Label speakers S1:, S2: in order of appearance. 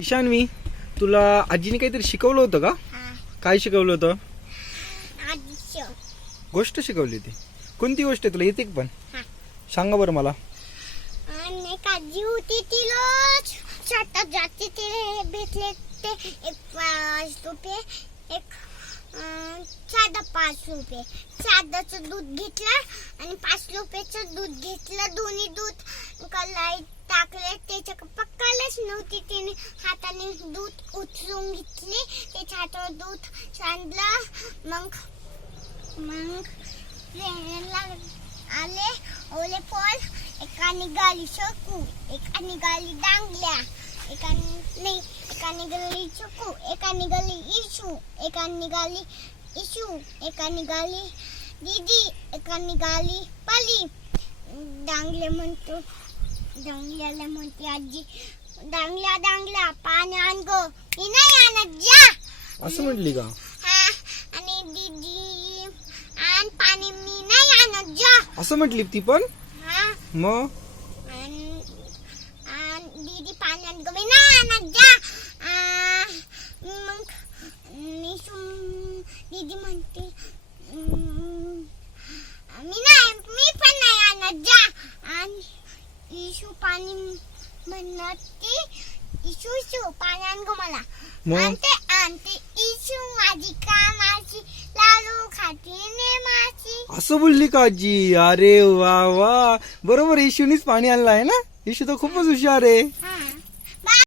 S1: ईशान्वी तुला आजीने काहीतरी शिकवलं होतं का?
S2: हा.
S1: काय शिकवलं होतं? गोष्ट शिकवली होती. कोणती गोष्ट तुला? येते पण?
S2: हा.
S1: सांगा बरं मला.
S2: आजी होती तिला शेतात जाते तिला भेटले ते एक पाच रुपये एक साधा पाच रुपये. साधाचं दूध घेतलं आणि पाच रुपयाचं दूध घेतलं दोन्ही दूध. तिने हाताने दूध उचलून घेतले. त्याच्या हातावर दूध सांडलं. मग मग ट्रेनला आले. ओले पोल. एका निघाली शकू एका निघाली डांगल्या एका नाही एका निघाली चुकू एका निघाली इशू. एका निघाली इशू. एका निघाली दीदी. एका निघाली पाली. डांगले म्हणतो डांगल्याला म्हणते आजी डांगल्या डांगल्या पाणी आण गो मी नाही आणत जा
S1: असं म्हटली का?
S2: हा आणि दीदी आण पाणी मी नाही आणत जा
S1: असं म्हटली ती पण?
S2: हा.
S1: मग
S2: आणि आणि दीदी पाणी आण गं मी नाही आणत जा आ, मग मी सुम- दीदी म्हणते "हम्म, मी नाही मी पण नाही आणत जा आणि इशू पाणी म्हणत ती इशू इशू पाणी आण गं मला.
S1: मग?
S2: आणते आणते इशू माझी कामाची लाडू खाती ने माची
S1: असं बोलली का आजी? अरे वा वा. बरोबर इशूनीच पाणी आणलं आहे ना? इशू तर खूपच हुशार आहे.